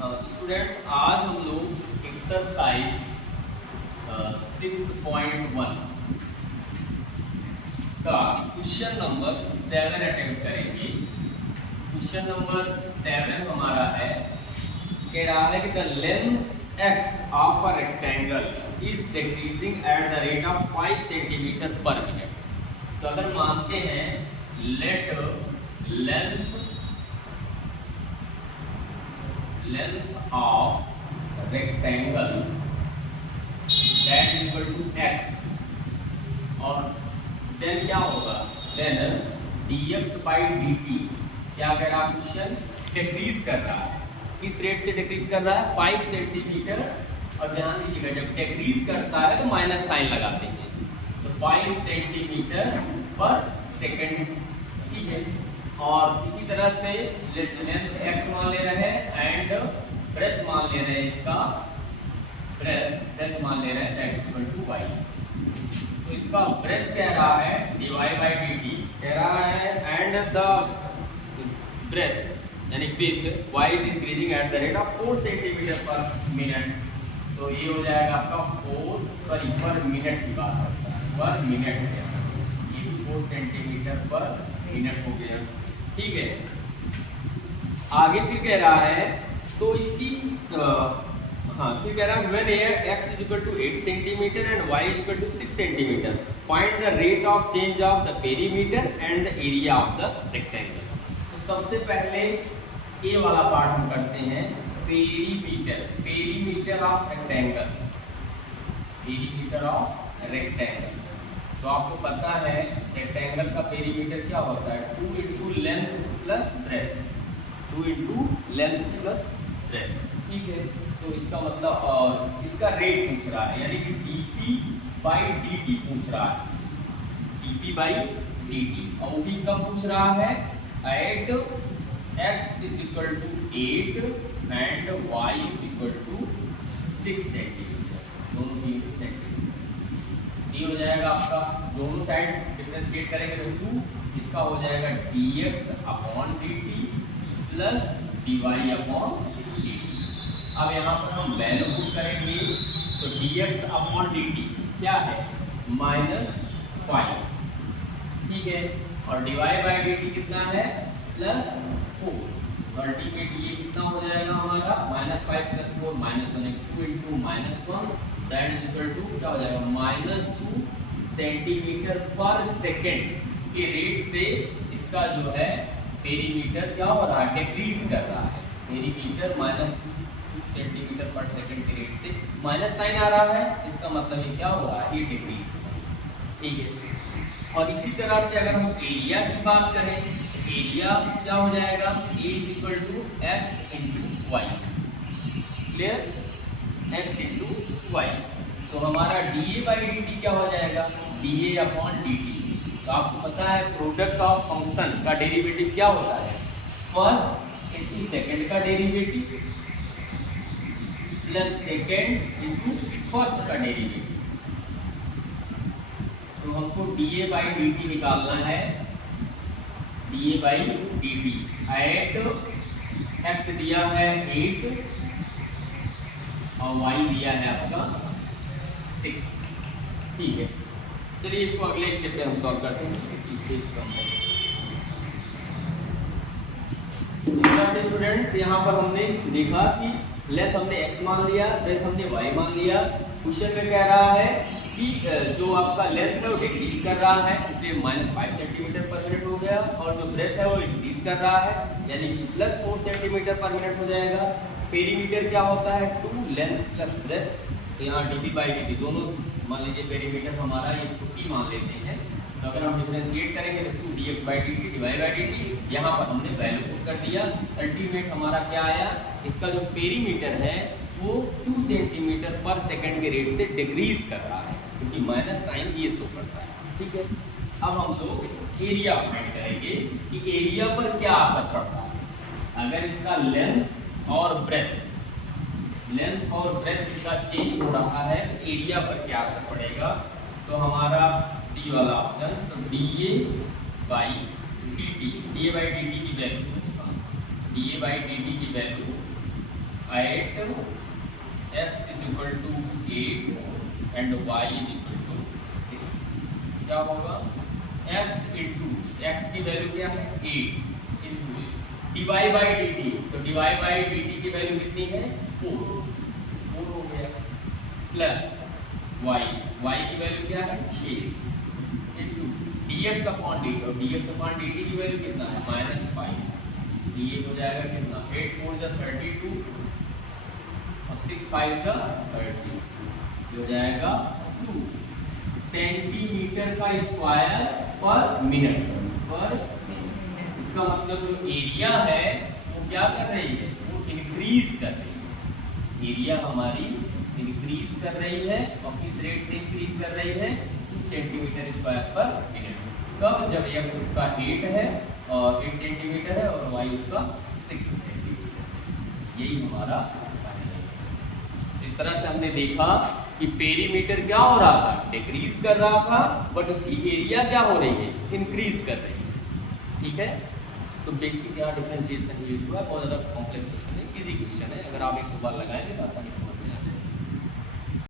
Students आज हम लोग एक्सरसाइज 6.1 का क्वेश्चन नंबर 7 अटेम्प्ट करेंगे। क्वेश्चन नंबर 7 हमारा है कह रहा है कि the length x of a rectangle is decreasing at the rate of 5 centimetre per minute. तो अगर मानते हैं let length of rectangle that equal to x और देन क्या होगा, देन dx बाई dt क्या कह रहा है क्वेश्चन, डिक्रीज कर रहा है। किस रेट से डिक्रीज कर रहा है, 5 सेंटीमीटर। और ध्यान दीजिएगा जब डिक्रीज करता है तो माइनस साइन लगाते हैं, तो 5 सेंटीमीटर पर सेकेंड, ठीक है। और इसी तरह से लेंथ x मान ले रहे हैं एंड ब्रेथ मान ले रहे हैं, इसका ब्रेथ मान ले रहे हैं दैट इक्वल टू y। तो इसका ब्रेथ कह रहा है dy बाई dt कह रहा है एंड द ब्रेथ यानी width y is increasing at the rate of 4 centimetre per minute. तो ये हो जाएगा आपका पर मिनट की बात करता है, पर मिनट है, ये 4 सेंटीमीटर पर मिनट हो गया, ठीक है। आगे फिर कह रहा है तो इसकी फिर कह रहा है when x is equal to 8 centimetre and y is equal to 6 centimetre find the rate of change of the perimeter and the area of the rectangle. तो सबसे पहले ये वाला पार्ट हम करते हैं, perimeter of rectangle, perimeter of rectangle. तो आपको पता है रेक्टेंगल का पेरीमीटर क्या होता है, 2 into length plus breadth, 2 into length plus breadth, ठीक है। तो इसका मतलब और इसका रेट पूछ रहा है, यानी कि dp बाई dt पूछ रहा है, dp बाई dt। और वो भी कब पूछ रहा है, at x is equal to 8 and y is equal to 6 centimetre, दोनों की सेंटीमीटर। ये हो जाएगा आपका, दोनों साइड डिफरेंशिएट करेंगे तो 2, इसका हो जाएगा dx upon dt plus dy upon dt। अब यहाँ पर हम वैल्यू पुट करेंगे तो dx अपॉन dt क्या है, -5, ठीक है। और dy बाई dt कितना है, +4। तो अल्टीमेट ये कितना हो जाएगा हमारा, -5 + 4 -1, 2 into -1 that is equal to क्या हो जाएगा, -2 सेंटीमीटर पर सेकेंड के रेट से इसका जो है पेरीमीटर क्या हो रहा है, डिक्रीज कर रहा है। पेरीमीटर -2 सेंटीमीटर पर सेकेंड के रेट से माइनस साइन आ रहा है, इसका मतलब ये क्या हो रहा है, ये डिक्रीज हो रहा है, ठीक है। और इसी तरह से अगर हम एरिया की बात करें, एरिया क्या हो जाएगा, A is equal to x into y, clear, x into y. तो हमारा dA बाई dt क्या हो जाएगा, dA अपॉन dt। तो आपको पता है प्रोडक्ट ऑफ फंक्शन का डेरिवेटिव क्या होता है, फर्स्ट इंटू सेकेंड का derivative plus second into first का डेरिवेटिव। तो हमको dA बाई dt निकालना है, dA by dt at x दिया है 8 और y दिया है आपका 6, ठीक है। चलिए इसको अगले स्टेप पे हम सॉल्व करते हैं, स्पेस कम है। इस तरह से स्टूडेंट्स यहाँ पर हमने देखा कि लेंथ हमने x मान लिया, ब्रेथ हमने y मान लिया। क्वेश्चन में कह रहा है कि जो आपका लेंथ है वो डिक्रीज कर रहा है, इसलिए -5 सेंटीमीटर पर मिनट हो गया, और जो ब्रेथ है वो इंक्रीज कर रहा है यानी कि +4 सेंटीमीटर पर मिनट हो जाएगा। पेरीमीटर क्या होता है, 2 लेंथ प्लस ब्रेथ। तो यहाँ dp बाई dt दोनों मान लीजिए, पेरीमीटर हमारा ये 50 मान लेते हैं। तो अगर हम डिफरेंशिएट करेंगे तो 2 dx by dt dy by dt, यहाँ पर हमने वैल्यू पुट कर दिया। अल्टीमेट हमारा क्या आया, इसका जो पेरीमीटर है वो 2 सेंटीमीटर पर सेकंड के रेट से डिक्रीज कर रहा है, क्योंकि माइनस साइन ये शो करता है, ठीक है। अब हम लोग एरिया फाइंड करेंगे कि एरिया पर क्या असर पड़ता है। अगर इसका लेंथ और ब्रेथ इसका चेंज हो रहा है तो एरिया पर क्या असर पड़ेगा। तो हमारा डी वाला ऑप्शन, तो dA बाई dt की value 8 x is equal to 8 and y is equal to 6। क्या होगा x इंटू x की वैल्यू क्या है 8 इंटू डिवाइड बाई dt, तो डिवाइड बाई dt की वैल्यू कितनी है 4 हो गया, प्लस y की वैल्यू क्या है 6 इंटू dx अपॉन dt, और dx अपॉन dt की वैल्यू कितना है -5, ये हो जाएगा कितना 8 4 जा 32 और 6 5 जा 30, ये हो जाएगा 2 सेंटीमीटर का स्क्वायर पर मिनट पर। इसका मतलब जो एरिया है वो क्या कर रही है, वो इंक्रीज कर रही है, एरिया हमारी इंक्रीज कर रही है, और किस रेट से इंक्रीज कर रही है 2 सेंटीमीटर स्क्वायर पर मिनट। कब, जब x उसका 8 है और 8 सेंटीमीटर है और y उसका 6 सेंटीमीटर, यही हमारा है। इस तरह से हमने देखा कि पेरीमीटर क्या हो रहा था, डिक्रीज कर रहा था, बट उसकी एरिया क्या हो रही है, इंक्रीज कर रही है। ठीक है, तो बेसिक यहाँ डिफरेंशिएशन यूज हुआ, बहुत ज़्यादा कॉम्प्लेक्स क्वेश्चन है, इजी क्वेश्चन है, अगर आप 100 बार लगाएंगे तो आसानी से समझ में आएगा।